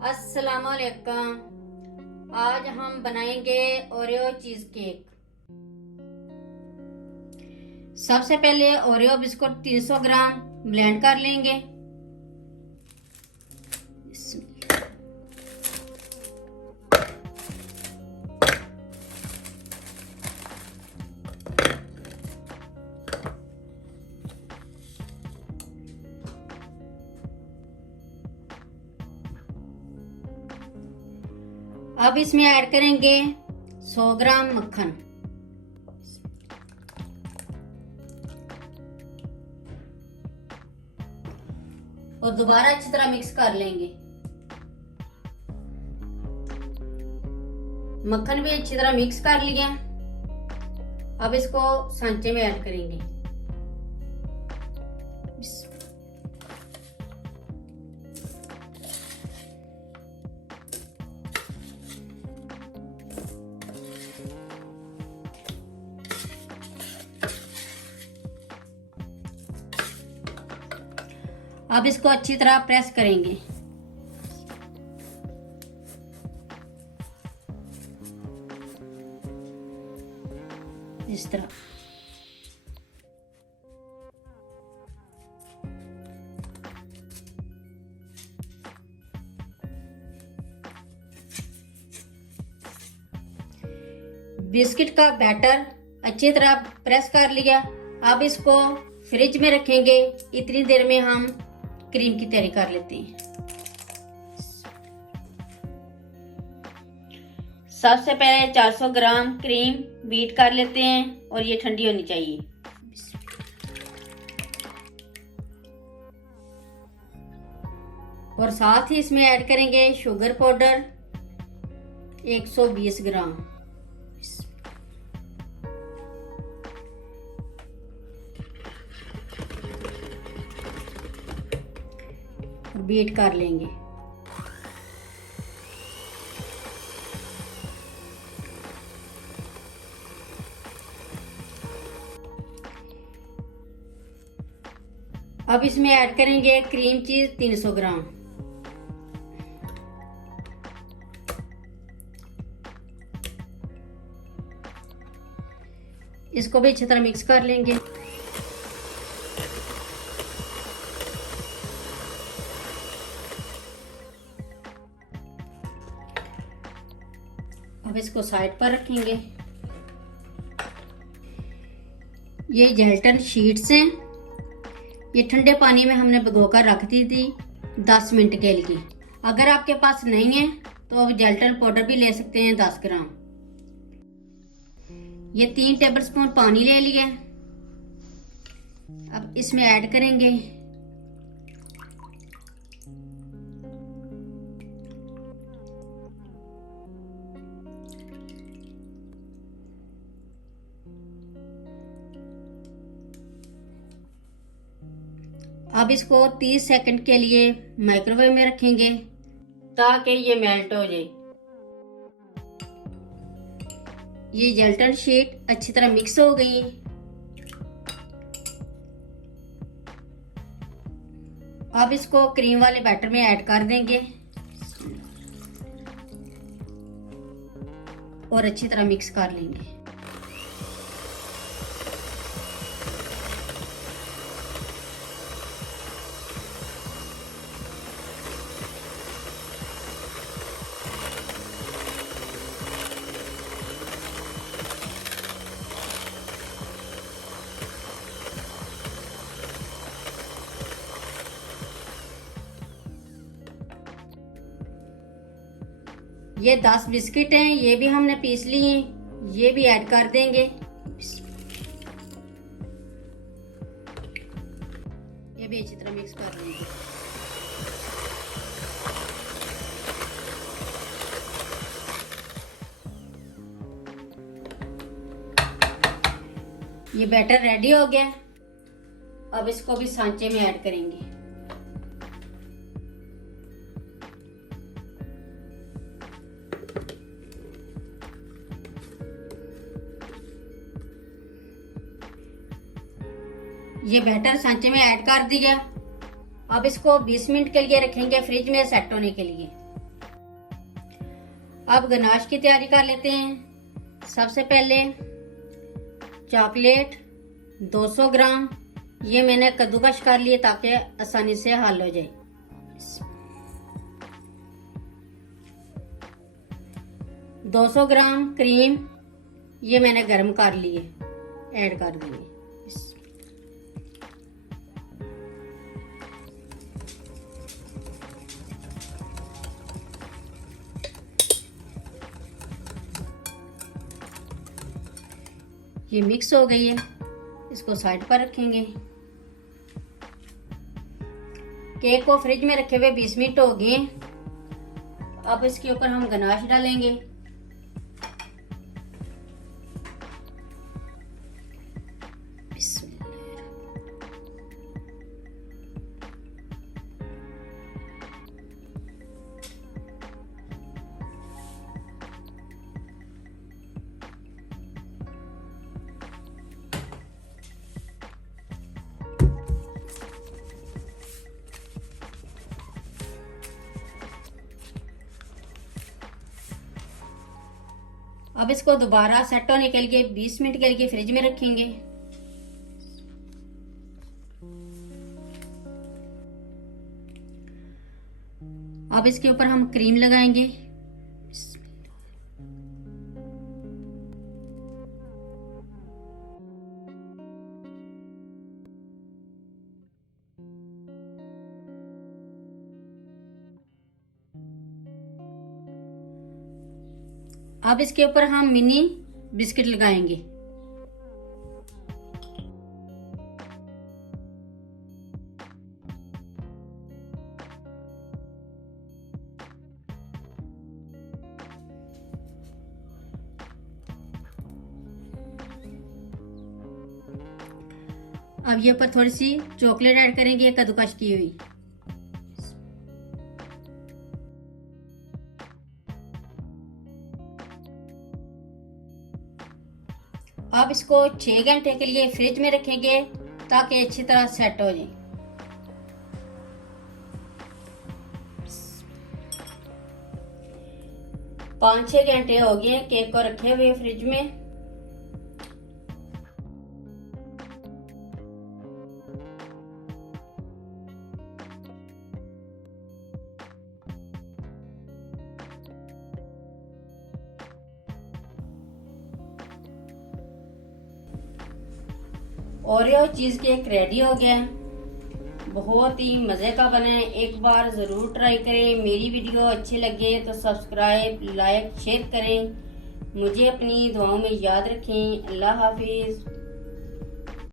अस्सलाम वालेकुम। आज हम बनाएंगे ओरियो चीज केक। सबसे पहले ओरियो बिस्कुट 300 ग्राम ब्लेंड कर लेंगे। अब इसमें ऐड करेंगे 100 ग्राम मक्खन। और दोबारा अच्छी तरह मिक्स कर लेंगे। मक्खन भी अच्छी तरह मिक्स कर लिया। अब इसको सांचे में ऐड करेंगे। अब इसको अच्छी तरह प्रेस करेंगे। इस तरह बिस्किट का बैटर अच्छी तरह प्रेस कर लिया। अब इसको फ्रिज में रखेंगे। इतनी देर में हम क्रीम की तैयारी कर लेते हैं। सबसे पहले 400 ग्राम क्रीम बीट कर लेते हैं और ये ठंडी होनी चाहिए। और साथ ही इसमें ऐड करेंगे शुगर पाउडर 120 ग्राम। बीट कर लेंगे। अब इसमें ऐड करेंगे क्रीम चीज 300 ग्राम। इसको भी अच्छी तरह मिक्स कर लेंगे। अब इसको साइड पर रखेंगे। ये जेल्टन शीट्स हैं। ये ठंडे पानी में हमने भिगोकर रख दी थी 10 मिनट के लिए। अगर आपके पास नहीं है तो आप जेल्टन पाउडर भी ले सकते हैं 10 ग्राम। ये 3 टेबलस्पून पानी ले लिया। अब इसमें ऐड करेंगे अब इसको 30 सेकंड के लिए माइक्रोवेव में रखेंगे ताकि ये मेल्ट हो जाए। ये जेल्टन शीट अच्छी तरह मिक्स हो गई। अब इसको क्रीम वाले बैटर में ऐड कर देंगे और अच्छी तरह मिक्स कर लेंगे। ये 10 बिस्किट हैं, ये भी हमने पीस लिए हैं। ये भी ऐड कर देंगे। ये भी अच्छी तरह मिक्स कर लेंगे। ये बैटर रेडी हो गया। अब इसको भी सांचे में ऐड करेंगे। ये बैटर सांचे में ऐड कर दिया। अब इसको 20 मिनट के लिए रखेंगे फ्रिज में सेट होने के लिए। अब गनाश की तैयारी कर लेते हैं। सबसे पहले चॉकलेट 200 ग्राम ये मैंने कद्दूकश कर लिए ताकि आसानी से हल हो जाए। 200 ग्राम क्रीम ये मैंने गर्म कर लिए, ऐड कर दिए। ये मिक्स हो गई है, इसको साइड पर रखेंगे। केक को फ्रिज में रखे हुए 20 मिनट हो गए। अब इसके ऊपर हम गनाश डालेंगे। अब इसको दोबारा सेट होने के लिए 20 मिनट के लिए फ्रिज में रखेंगे। अब इसके ऊपर हम क्रीम लगाएंगे। अब इसके ऊपर हम मिनी बिस्किट लगाएंगे। अब ये ऊपर थोड़ी सी चॉकलेट ऐड करेंगे कद्दूकश की हुई। अब इसको 6 घंटे के लिए फ्रिज में रखेंगे ताकि अच्छी तरह सेट हो जाए। पाँच 6 घंटे हो गए केक को रखे हुए फ्रिज में। ओरियो चीज केक रेडी हो गया है, बहुत ही मजे का बना है। एक बार जरूर ट्राई करें। मेरी वीडियो अच्छी लगे तो सब्सक्राइब लाइक शेयर करें। मुझे अपनी दुआओं में याद रखें। अल्लाह हाफिज।